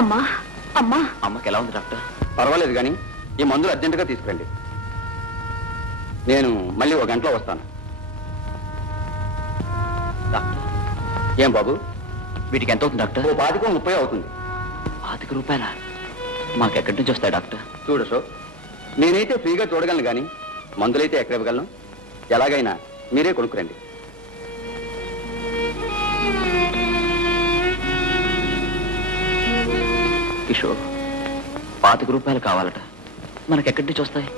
అమ్మా అమ్మా అమ్మకి ఎలా ఉంది డాక్టర్? పర్వాలేదు కానీ ఈ మందులు అర్జెంటుగా తీసుకురండి. నేను మళ్ళీ 1 గంటలో వస్తాను. డాక్టర్ ఏం బాబు, వీటికి ఎంత అవుతుంది డాక్టర్? 25-30 అవుతుంది. 25 రూపాయలా? మాకెక్కడి నుంచి వస్తాయి డాక్టర్? చూడు సో, నేనైతే ఫ్రీగా చూడగలను కానీ మందులైతే ఎక్కడ ఇవ్వగలను? ఎలాగైనా మీరే కొనుక్కురండి. కిషోర్, 25 రూపాయలు కావాలట. మనకెక్కడి నుంచి వస్తాయి?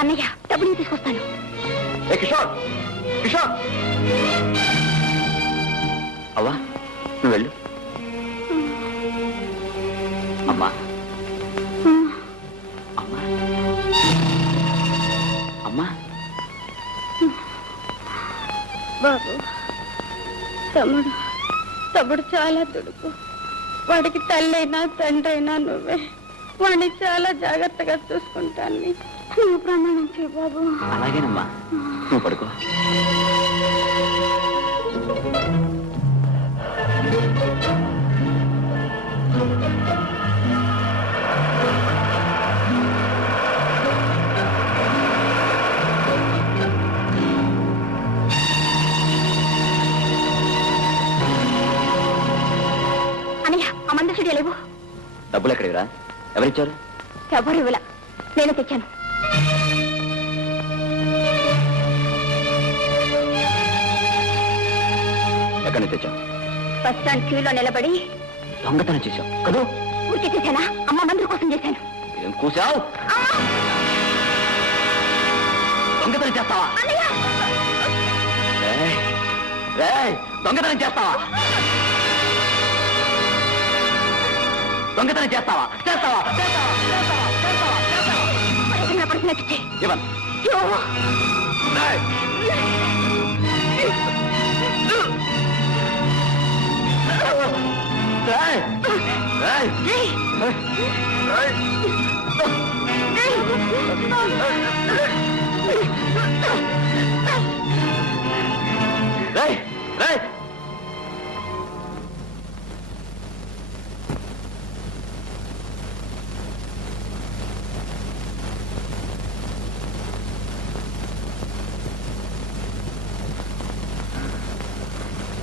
అన్నయ్య, డబ్బులు తీసుకొస్తాను. కిషోర్, కిషోర్! అవ్వా, నువ్వు వెళ్ళు. అమ్మా, అమ్మా, అమ్మా. బాబు, తమ్ముడు చాలా దుడుకు. వాడికి తల్లైనా తండ్రైనా నువ్వే. వాడిని చాలా జాగ్రత్తగా చూసుకుంటాను. నువ్వు ప్రమాణం చేయ బాబు. అలాగేనమ్మా, నువ్వు పడుకో. అన్నయ్య, ఆ మందు చెడు లేవు. డబ్బులు ఎక్కడిరా? ఎవరిచ్చారు? ఎవరు ఇవ్వలా, నేను తెచ్చాను. ఎక్కడి నుంచి తెచ్చావు? బస్ స్టాండ్ క్యూలో నిలబడి దొంగతనం చేశావు కదూ? ఊరికే చేశానా? అమ్మ మందుల కోసం చేశాను. ఏం కూసావు? దొంగతనం చేస్తావా? దొంగతనం చేస్తావా? దొంగతనం చేస్తావా? చేస్తావా? చేస్తావా? చేస్తావా? చేస్తావా? చేస్తావా? ఇవ్వను.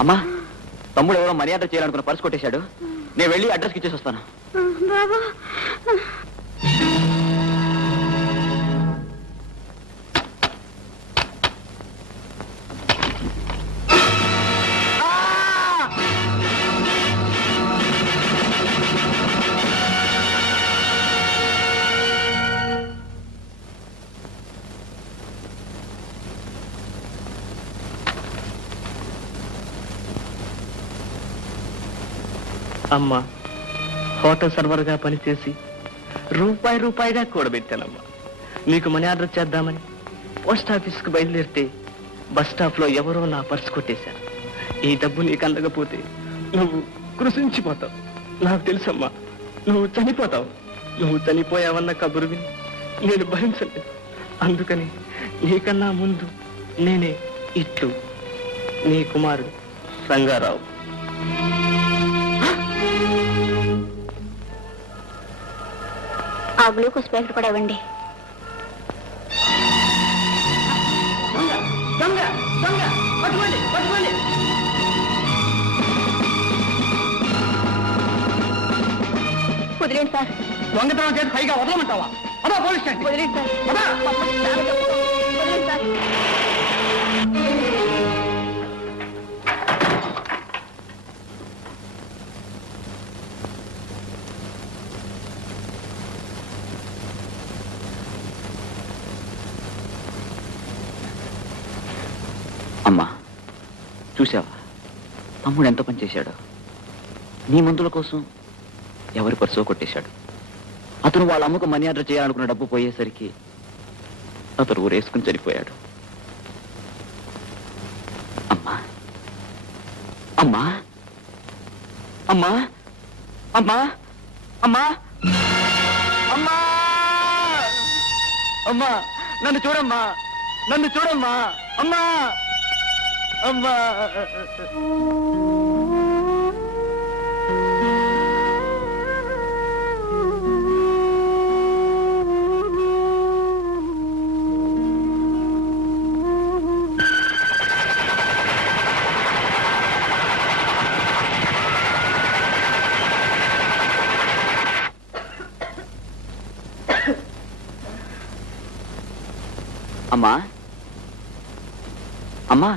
అమ్మా, తమ్ముడు ఎవరో మనీ ఆర్డర్ చేయాలనుకున్న పర్స్ కొట్టేశాడు. నేను వెళ్ళి అడ్రస్కి ఇచ్చేసి వస్తాను. బాబా, అమ్మా, హోటల్ సర్వర్గా పనిచేసి రూపాయిగా కూడబెట్టానమ్మా. నీకు మనీ ఆర్డర్ చేద్దామని పోస్ట్ ఆఫీస్కి బయలుదేరితే బస్ స్టాప్లో ఎవరో నా పర్స్ కొట్టేశారు. ఈ డబ్బు నీకు అందకపోతే నువ్వు కృషించిపోతావు. నాకు తెలుసమ్మా, నువ్వు చనిపోతావు. నువ్వు చనిపోయావన్న కబురు విని నేను భరించలేదు. అందుకని నీకన్నా ముందు నేనే ఇట్లు నీ కుమారుడు రంగారావు. ఆ గ్లూకోజ్ ప్యాకెట్ కూడా ఇవ్వండి. కుదిరేండి సార్. దొంగతనం చేసి పైగా వదలమంటావా? అదా పోలీస్ స్టేషన్. కుదిరేండి సార్. కుదిరేండి సార్. అమ్మా, చూసావా తమ్ముడు ఎంత పని చేశాడో? నీ మందుల కోసం ఎవరి పర్సో కొట్టేశాడు. అతను వాళ్ళ అమ్మకు మనీ ఆర్డర్ చేయాలనుకున్న డబ్బు పోయేసరికి అతను ఊరేసుకుని చనిపోయాడు. అమ్మా, అమ్మా, అమ్మా, అమ్మా, అమ్మా, అమ్మా, అమ్మా, నన్ను చూడమ్మా, నన్ను చూడమ్మా, అమ్మా, అమ్మా. అమ్మా అమ్మా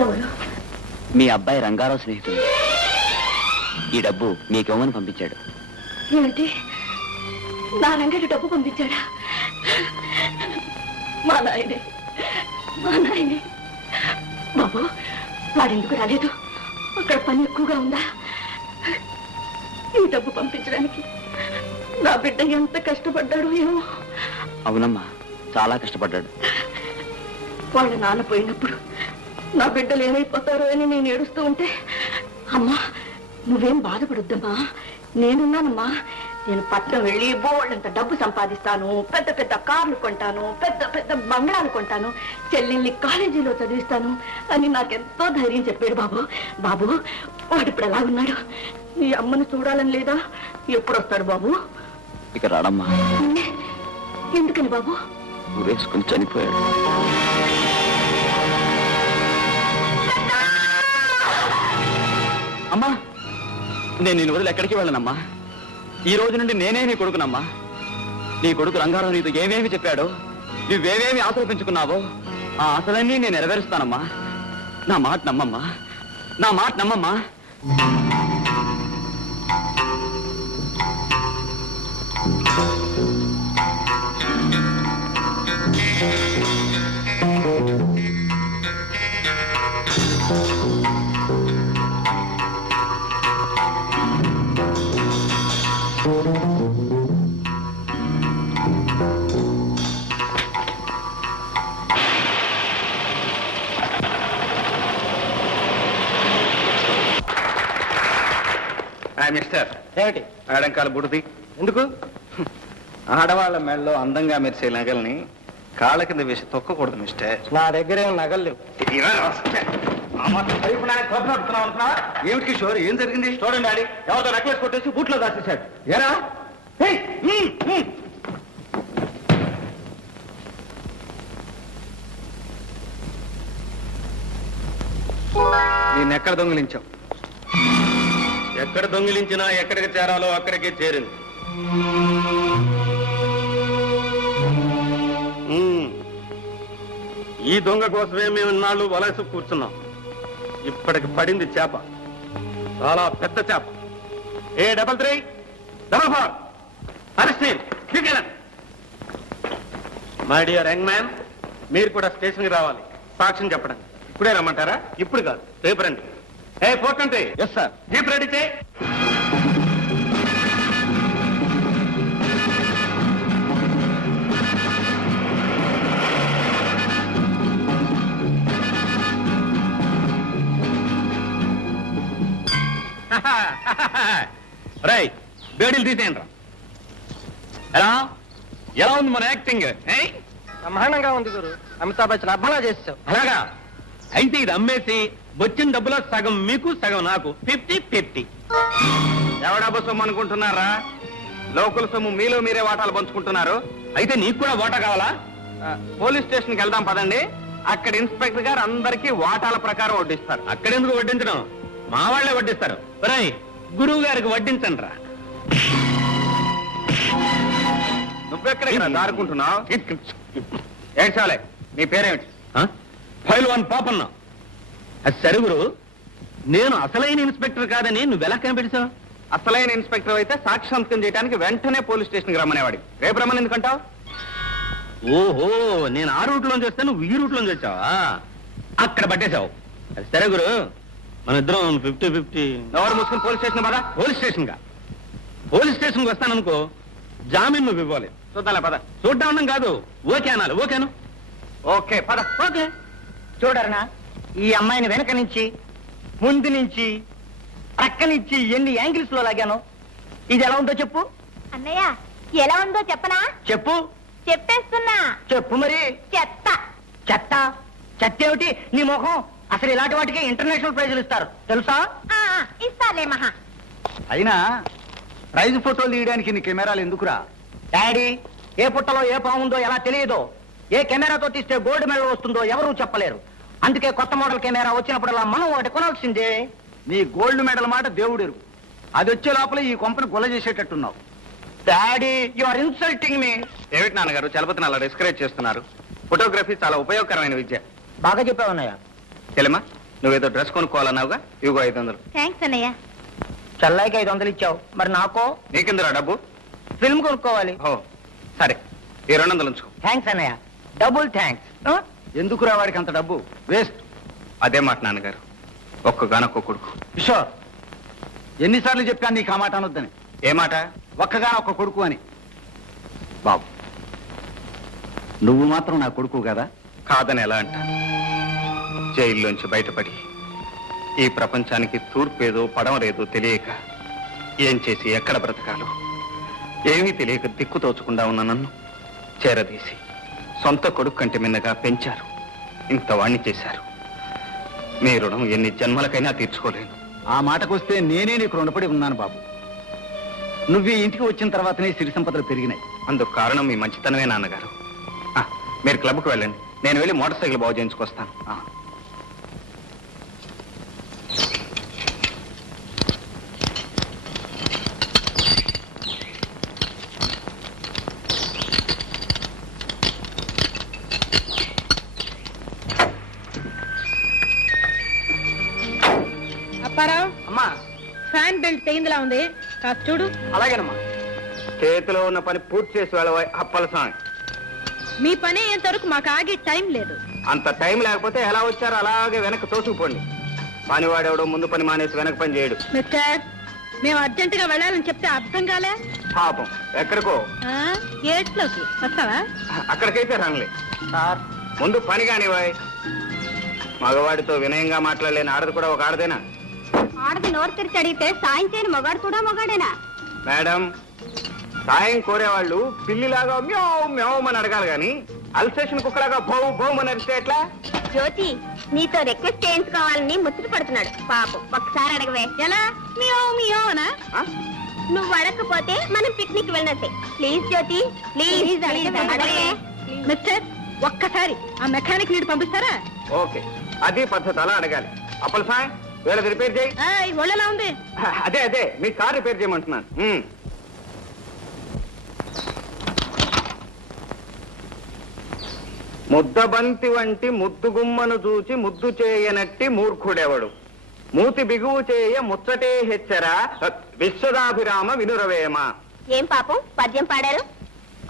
ఎవరు? మీ అబ్బాయి రంగారావు స్నేహితుడు. ఈ డబ్బు మీకేమని పంపించాడు. ఏమిటి? నా రంగడి డబ్బు పంపించాడా? మా నాయనే బాబు, వాడెందుకు రాలేదు? అక్కడ పని ఎక్కువగా ఉందా? ఈ డబ్బు పంపించడానికి నా బిడ్డ ఎంత కష్టపడ్డాడు ఏమో. అవునమ్మా, చాలా కష్టపడ్డాడు. వాళ్ళ నాన్న పోయినప్పుడు నా బిడ్డలు ఏమైపోతారో అని నేను ఏడుస్తూ ఉంటే, అమ్మా నువ్వేం బాధపడొద్దమ్మా, నేనున్నానమ్మా. నేను పట్నం వెళ్ళి బోళ్ళంత డబ్బు సంపాదిస్తాను, పెద్ద పెద్ద కార్లు కొంటాను, పెద్ద పెద్ద బంగ్లాలు కొంటాను, చెల్లెల్ని కాలేజీలో చదివిస్తాను అని నాకెంతో ధైర్యం చెప్పాడు బాబు. బాబు వాడు ఇప్పుడు ఎలా ఉన్నాడు? నీ అమ్మను చూడాలని లేదా? ఎప్పుడు వస్తాడు బాబు? ఇక రాడమ్మా. ఎందుకని బాబు? ఊరేసుకుని చనిపోయాడు. అమ్మా, నేను నిన్ను వదిలి ఎక్కడికి వెళ్ళనమ్మా. ఈ రోజు నుండి నేనే నీ కొడుకునమ్మా. నీ కొడుకు రంగారావు నీతో ఏమేమి చెప్పాడో, నువ్వేమేమి ఆశలు పెంచుకున్నావో ఆ ఆశలన్నీ నేను నెరవేరుస్తానమ్మా. నా మాట నమ్మమ్మా, నా మాట నమ్మమ్మా. మిస్టర్, ఏమిటి ఆడంకాల బుడిది ఎందుకు? ఆడవాళ్ళ మెడలో అందంగా మెరిసే నగల్ని కాళ్ళ కింద వేసి తొక్కకూడదు మిస్టర్. నా దగ్గర ఏం నగలు లేవు. ఏమిటి కిషోర్, ఏం జరిగింది? చూడండి డాడీ, ఎవరితో నెక్లెస్ కొట్టేసి బూట్లో దాచేశాడు. ఏరా నేను ఎక్కడ దొంగిలించావు? ఎక్కడ దొంగిలించినా ఎక్కడికి చేరాలో అక్కడికే చేరింది. ఈ దొంగ కోసమే మేము ఇన్నాళ్ళు వలస కూర్చున్నాం. ఇప్పటికి పడింది చేప, చాలా పెద్ద చేప. A33 my dear young man, మీరు కూడా స్టేషన్కి రావాలి సాక్ష్యం చెప్పడానికి. ఇప్పుడే రమ్మంటారా? ఇప్పుడు కాదు, రేపు రండి. 420. Yes sir. జీప్ రెడీ చేయి. రై, బేడీలు తీసేయండి రా. ఎలా ఉంది మన యాక్టింగ్? బ్రహ్మాండంగా ఉంది గురు. అమితాబ్ బచ్చన్ అబ్బలా చేసావు. అలాగా అయితే ఇది అమ్మేసి వచ్చిన డబ్బులో సగం మీకు సగం నాకు, 50-50. ఎవడా సొమ్ము అనుకుంటున్నారా? లోకల్ సొమ్ము మీలో మీరే వాటాలు పంచుకుంటున్నారు. అయితే నీకు కూడా ఓటా కావాలా? పోలీస్ స్టేషన్కి వెళ్దాం పదండి. అక్కడ ఇన్స్పెక్టర్ గారు అందరికీ వాటాల ప్రకారం వడ్డిస్తారు. అక్కడెందుకు వడ్డించడం? మా వాళ్లే వడ్డిస్తారు. రై, గురువు గారికి వడ్డించండి రా. నువ్వెక్కడ దారుకుంటున్నావు? ఏడ్చాలే. నీ పేరేమిటి? ఫైల్వాన్ పాపన్న. అది సరే గురు, నేను అసలైన ఇన్స్పెక్టర్ కాదని నువ్వెలా కనిపెట్టావు? అసలైన ఇన్స్పెక్టర్ అయితే సాక్షి సంతకం చేయడానికి వెంటనే పోలీస్ స్టేషన్కి రమ్మనేవాడి. రేపు రమ్మని ఎందుకంటావు? ఓహో, నేను ఆ రూట్ లోంచి వస్తే నువ్వు ఈ రూట్ లోంచి వచ్చావా? అక్కడ పట్టేశావు. అది సరే గురు, మన ఇద్దరం 50-50. ఎవరు మూసుకుని పోలీస్ స్టేషన్ పద. పోలీస్ స్టేషన్కి వస్తాననుకో, జామీన్ నువ్వు ఇవ్వాలి. చూద్దాలే పద. చూడ్డా కాదు, ఓకే అనాలి. ఓకేను? ఓకే పద. ఓకే. చూడరనా, ఈ అమ్మాయిని వెనక నుంచి, ముందు నుంచి, ప్రక్క నుంచి ఎన్ని యాంగిల్స్ లో లాగాను. ఇది ఎలా ఉందో చెప్పు. అన్నయ్య ఎలా ఉందో చెప్పనా? చెప్పు. చెప్పేస్తున్నా. చెప్పు మరి. చెత్త. చెత్త? చెత్త ఏమిటి నీ ముఖం? అసలు ఇలాంటి వాటికి ఇంటర్నేషనల్ ప్రైజులు ఇస్తారు తెలుసా? ఇస్తాలే మహా. అయినా ప్రైజ్ ఫోటోలు తీయడానికి నీ కెమెరాలు ఎందుకురా? డాడీ, ఏ పుట్టలో ఏ పాముందో ఎలా తెలియదో, ఏ కెమెరాతో తీస్తే గోల్డ్ మెడల్ వస్తుందో ఎవరూ చెప్పలేరు. అందుకే కొత్త మోడల్ కెమెరా వచ్చినప్పుడల్లా మనం ఒకటి కొనాల్సిందే. నీ గోల్డ్ మెడల్ మాట దేవుడెరు. అది వచ్చే లోపల ఈ కొంపను గొల్ల చేసేటట్టున్నావు. Daddy, you are insulting me. ఏమిటి నాన్నగారు చలపతిని అలా డిస్కరేజ్ చేస్తున్నారు? ఫోటోగ్రఫీ చాలా ఉపయోగకరమైన విద్య. బాగా చెప్పావన్నయ్య. తెలియమా, నువ్వేదో డ్రెస్ కొనుక్కోవాలన్నావుగా, ఇవిగో 500. థ్యాంక్స్ అన్నయ్య. చల్లాయికి 500 ఇచ్చావు, మరి నాకో? నీకెందురా డబ్బు? ఫిల్మ్ కొనుక్కోవాలి. ఓ సరే, ఈ 200 ఉంచుకో. థ్యాంక్స్ అన్నయ్య, డబుల్ థ్యాంక్స్. ఎందుకురా వాడికి అంత డబ్బు? వేస్ట్. అదే మాట నాన్నగారు, ఒక్కగానొక్క కొడుకు. కిషోర్, ఎన్నిసార్లు చెప్పాను నీకు ఆ మాట అనొద్దని? ఏ మాట? ఒక్కగానొక్క కొడుకు అని. బాబు, నువ్వు మాత్రం నా కొడుకు కదా? కాదని ఎలా అంటాను? జైల్లోంచి బయటపడి ఈ ప్రపంచానికి తూర్పేదో పడమలేదో తెలియక ఏం చేసి ఎక్కడ బ్రతకాలో ఏమీ తెలియక దిక్కు తోచకుండా ఉన్న నన్ను చేరదీసి సొంత కొడుకు కంటే మిన్నగా పెంచారు. ఇంత వాణ్ణి చేశారు. మీ రుణం ఎన్ని జన్మలకైనా తీర్చుకోలేను. ఆ మాటకొస్తే నేనే నీకు రుణపడి ఉన్నాను బాబు. నువ్వు ఈ ఇంటికి వచ్చిన తర్వాతనే సిరి సంపదలు పెరిగినాయి. అందుకు కారణం మీ మంచితనమే నాన్నగారు. మీరు క్లబ్కు వెళ్ళండి, నేను వెళ్ళి మోటార్ సైకిల్ బాగు చేయించుకొస్తాను. అప్పారావు, అమ్మా, ఫ్యాన్ బెల్ట్ తెగిందిలా ఉంది, కాస్త చూడు. అలాగేనమ్మా. చేతిలో ఉన్న పని పూర్తి చేసి వెళ్ళబోయ్ అప్పల స్వామి. మీ పని అయ్యేంత వరకు మాకు ఆగే టైం లేదు. అంత టైం లేకపోతే ఎలా వచ్చారో అలాగే వెనక్కి తోసుకుపోండి. పనివాడెవడో ముందు పని మానేసి వెనక పని చేయడు. మిస్టర్, మేము అర్జెంట్ గా వెళ్ళాలని చెప్తే అర్థం కాలే. పాపం, ఎక్కడికో ఏట్లోకి వస్తావా? అక్కడికైతే రంగులే. ముందు పని కానివాయ్. మగవాడితో వినయంగా మాట్లాడలేని ఆడది కూడా ఒక ఆడదేనా? ఆడది నోరు తెరిచి అడిగితే సాయం చేయని మగాడు కూడా మగాడేనా? మేడం, సాయం కోరేవాళ్ళు పిల్లిలాగా మ్యావ్ మ్యావ్ అని అడగాలి గాని అల్సేషన్ కుక్కలాగా భౌ భౌమని అరిస్తే ఎట్లా? జ్యోతి, నీతో రిక్వెస్ట్ చేయించుకోవాలని ముచ్చట పడుతున్నాడు. పాపం, ఒక్కసారి అడగవే. ఎలా? మియో మియోనా? నువ్వు అడగకపోతే మనం పిక్నిక్ వెళ్ళినట్టే. ప్లీజ్ జ్యోతి, ప్లీజ్ అడగవే. మిస్టర్, ఒక్కసారి ఆ మెకానిక్ నీడు పంపిస్తారా? ఓకే, అది పద్ధతి, అలా అడగాలి. అప్పల సాయం వీళ్ళది రిపేర్ చేయి. ఒళ్ళలా ఉంది. అదే అదే మీ కార్ రిపేర్ చేయమంటున్నాను. ముద్దబంతి వంటి ముద్దుగుమ్మను చూచి ముద్దు చేయనట్టి మూర్ఖుడెవడు, మూతి బిగువు చేయ ముచ్చటే హెచ్చరా విశ్వదాభిరామ వినురవేమ. ఏం పాపం పద్యం పాడారు?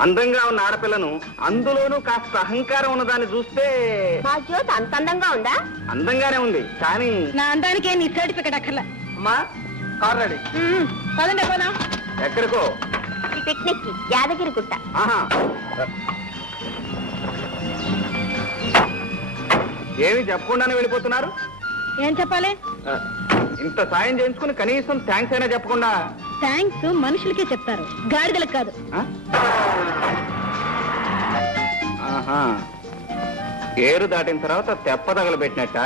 అందంగా ఉన్న ఆడపిల్లను, అందులోనూ కాస్త అహంకారం ఉన్నదాన్ని చూస్తే. మా జ్యోతి అంత అందంగా ఉందా? అందంగానే ఉంది, కానీ నా అందానికి నీ సర్టిఫికెట్ అక్కర్లా. అమ్మా, కార్ రెడీ. పదండి పోదాం. ఎక్కడికో? పిక్నిక్ కి, యాదగిరి గుట్ట. ఆహా, ఏమి చెప్పకుండానే వెళ్ళిపోతున్నారు? ఏం చెప్పాలి? ఇంత సాయం చేయించుకుని కనీసం థ్యాంక్స్ అయినా చెప్పకుండా. థ్యాంక్స్ మనుషులకే చెప్తారు, గాడిదలకు కాదు. ఆహా, ఏరు దాటిన తర్వాత తెప్ప తగలబెట్టినట్ట.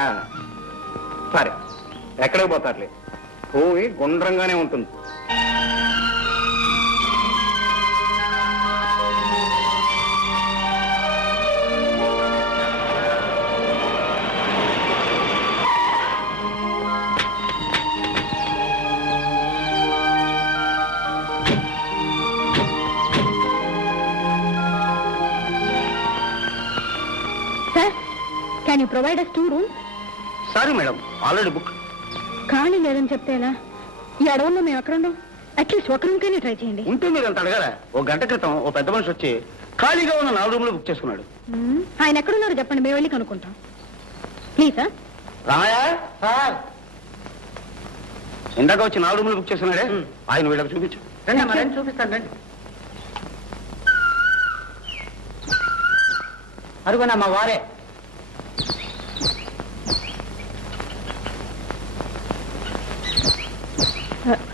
సరే, ఎక్కడికి పోతారులే, భూమి గుండ్రంగానే ఉంటుంది. Can you provide us 2 rooms? Sorry madam, already book. ఖాళీ లేదని చెప్తేలా? ఈ అడవుల్లో మేము ఎక్కడ ఉండం? అట్లీస్ట్ ఒక రూమ్ కైనా ట్రై చేయండి. ఉంటే మీరు అంత అడగాల. ఓ గంట క్రితం ఓ పెద్ద మనిషి వచ్చి ఖాళీగా ఉన్న 4 రూమ్లు బుక్ చేసుకున్నాడు. ఆయన ఎక్కడున్నారో చెప్పండి, మేము వెళ్ళి కనుక్కుంటాం. ప్లీజ్. రామయ్య సార్, ఇందాక వచ్చి 4 రూమ్లు బుక్ చేసుకున్నాడే, ఆయన వీళ్ళకి చూపించు. చూపిస్తాను రండి. అరుగునా మా వారే.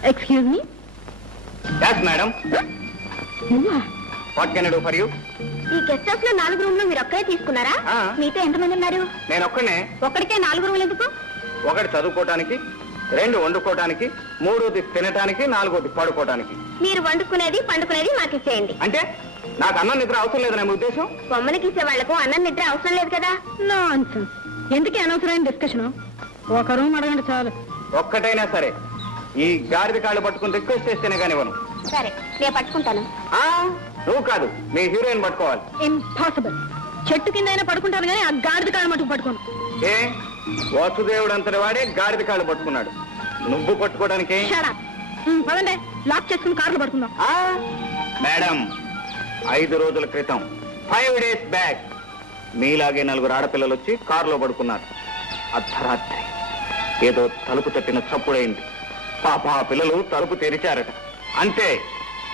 Excuse me. Yes, madam. నువ్వా? What can I do for you? ఈ గెస్ట్ హౌస్ లో 4 రూమ్ లో మీరు ఒక్కరే తీసుకున్నారా? ఆ. మీతో ఎంతమంది ఉన్నారు? నేను ఒక్కనే. ఒక్కడికే 4 రూములు ఎందుకు? 1 చదువుకోవటానికి, 2 వండుకోవటానికి, 3 తినటానికి, 4 పడుకోవటానికి. మీరు వండుకునేది పండుకునేది మాకు ఇచ్చేయండి. అంటే నాకు అన్నం నిద్ర అవసరం లేదని మీ ఉద్దేశం? బొమ్మలకి ఇచ్చే వాళ్లకు అన్నం నిద్ర అవసరం లేదు కదా. నాన్సెన్స్. ఎందుకే అనవసరమైన డిస్కషన్? ఒక రూమ్ అడగండి చాలు. ఒక్కటైనా సరే ఈ గాడిద కాళ్ళు పట్టుకుని రిక్వెస్ట్ చేస్తేనే కానివ్వను. సరే నేను పట్టుకుంటాను. ఆ, నువ్వు కాదు, మీ హీరోయిన్ పట్టుకోవాలి. ఇంపాసిబుల్. చెట్టు కింద అయినా పడుకుంటాను కానీ ఆ గాడిద కాళ్ళ మటుకు పట్టుకోను. ఏ వాసుదేవుడు అంతటి వాడే గాడిద కాళ్ళు పట్టుకున్నాడు, నువ్వు పట్టుకోవడానికి? Shut up. పదండి, లాక్ చేసుకుని కార్లో పడుకుందాం. మేడం, 5 రోజుల క్రితం 5 days బ్యాక్ మీలాగే 4 ఆడపిల్లలు వచ్చి కారులో పడుకున్నారు. అర్ధరాత్రి ఏదో తలుపు తట్టిన చప్పుడైంది. పాప ఆ పిల్లలు తలుపు తెరిచారట. అంతే,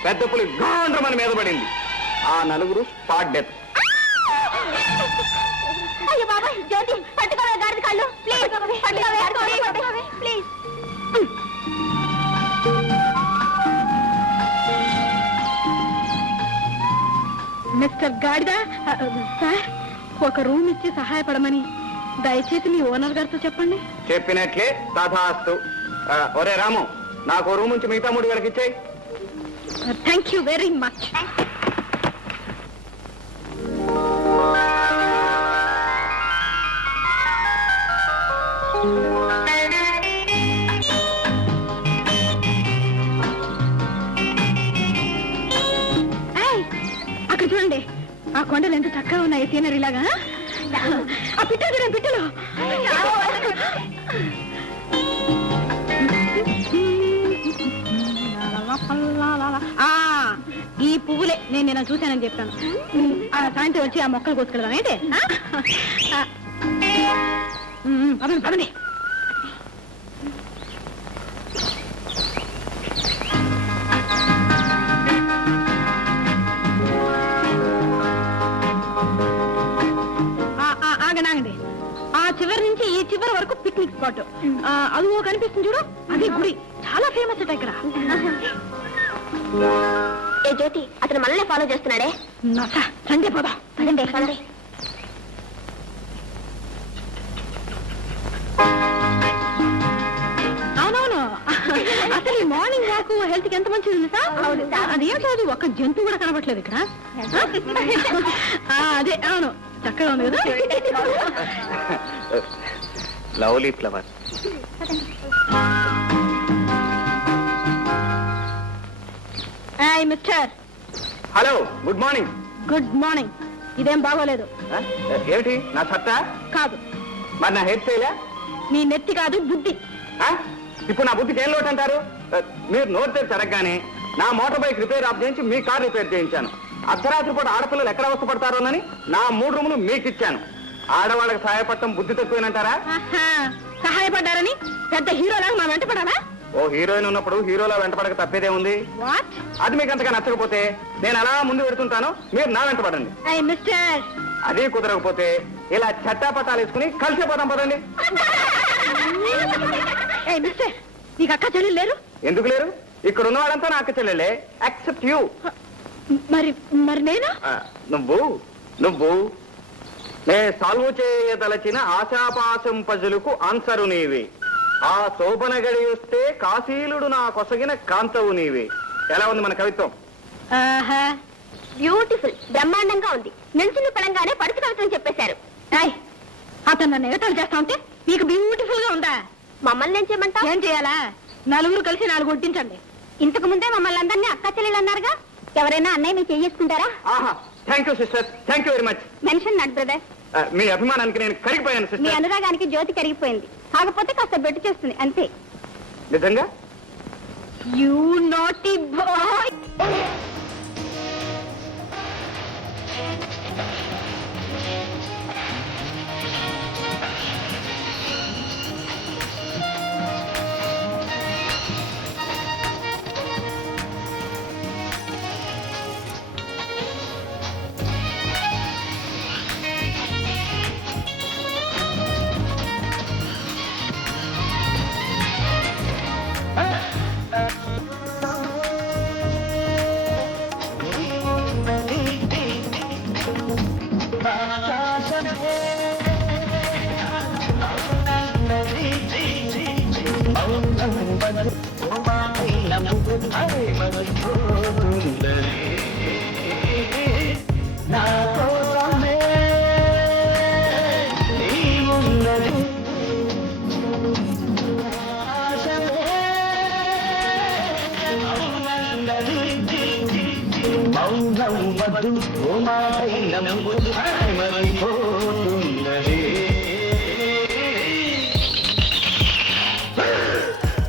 పెద్ద పులి గాండ్రమని మీద పడింది. ఆ 4 స్పాట్ డెత్. అయ్యో బాబా, జ్యోతి పట్టుకోవే గాడిద కాళ్ళు ప్లీజ్. పట్టుకోవే ప్లీజ్. మిస్టర్ గాడిద, సార్, ఒక రూమ్ ఇచ్చి సహాయపడమని దయచేసి మీ ఓనర్ గారితో చెప్పండి. చెప్పినట్లే తథాస్తు. ఒరే రాము, నాకు రూమ్ నుంచి మిగతా 3 వేలకి ఇచ్చేయి. Thank you very much. అక్కడ చూడండి, ఆ కొండలు ఎంత చక్కగా ఉన్నాయి సీనరీ లాగా. ఆ పిట్టలు చూడండి, పిట్టలు. ఈ పువ్వులే నేను చూశానని చెప్పాను. సాయంత్రం వచ్చి ఆ మొక్కలు కోసుకెళ్దాం ఏంటి? పదండి పదండి. ఆగండి, ఆ చివరి నుంచి ఈ చివరి వరకు పిక్నిక్ స్పాట్. అది కనిపిస్తుంది చూడు, అది గుడి, చాలా ఫేమస్ అట ఇక్కడ. ఏ జ్యోతి, అతను మనల్ని ఫాలో చేస్తున్నాడే. సండే పోదా. పదండి పదండి. అవునవును, అసలు ఈ మార్నింగ్ వాక్ హెల్త్ కి ఎంత మంచిది సార్. అదేం కాదు, ఒక్క జంతువు కూడా కనబట్లేదు ఇక్కడ. అదే అవును, చక్కగా ఉంది కదా. Lovely flower. Hi mister. Hello, good morning. Good morning. ఇదేం బాగోలేదు. ఏమిటి నా సత్తా? కాదు, మరి నా హెయిర్ స్టైలా? నీ నెత్తి కాదు, బుద్ధి. ఇప్పుడు నా బుద్ధికి ఏం లోటు అంటారు? మీరు నోట్ తెరి జరగగానే నా మోటార్ బైక్ రిపేర్ ఆఫ్ చేయించి మీ కార్ రిపేర్ చేయించాను. అర్ధరాత్రి పూట ఆడపిల్లలు ఎక్కడ అవస్థపడతారోనని నా 3 రూములు మీకు ఇచ్చాను. ఆడవాళ్ళకి సహాయపడటం బుద్ధి తక్కువేనంటారా? సహాయపడ్డారని పెద్ద హీరోలాగా మా వెంట పడాలా? ఓ హీరోయిన్ ఉన్నప్పుడు హీరోలా వెంటపడక తప్పేదే ఉంది. వాట్? అది మీకు అంతగా నచ్చకపోతే నేను అలా ముందు పెడుతుంటాను, మీరు నా వెంట పడండి. మిస్టర్, అదే కుదరకపోతే ఇలా చట్టాపట్టాలు వేసుకుని కలిసిపోదాం పదండి. మిస్టర్, నీకు అక్క చెల్లెలు లేరు? ఎందుకు లేరు? ఇక్కడ ఉన్న వాళ్ళంతా నా అక్క చెల్లెలే, యాక్సెప్ట్ యూ. మరి మరి నేను? నువ్వు నే సాల్వ్ చేయదలచిన ఆశాపాశం పజులకు ఆన్సరు నీవే. ఆ శోభన గడి వస్తే కాశీలుడు నా కొసగిన కాంతవు నీవే. ఎలా ఉంది మన కవిత్వం? బ్యూటిఫుల్, బ్రహ్మాండంగా ఉంది. నిల్చుని పడంగానే పడుచు కవిత్వం చెప్పేశారు. అతను నన్ను ఎగతాళి చేస్తా ఉంటే మీకు బ్యూటిఫుల్ గా ఉందా? మమ్మల్ని ఏం చేయమంటా? ఏం చేయాలా? 4 కలిసి 4 కొట్టించండి. ఇంతకు ముందే మమ్మల్ని అందరినీ అక్క చెల్లెలు అన్నారుగా. ఎవరైనా అన్నయ్య మీకు చేసుకుంటారా? ఆహా, thank you sister, thank you very much. Mention not brother. మీ అభిమానానికి నేను కరిగిపోయాను మీ సిస్టర్. అనురాగానికి జ్యోతి కరిగిపోయింది, కాకపోతే కాస్త బెట్టు చేస్తుంది అంతే. నిజంగా? You naughty boy. నా కోసమే నీవున్నది ఆశమే అవునన్నది మౌనం వద్దు ఓ మాటైన మరిపోతున్నది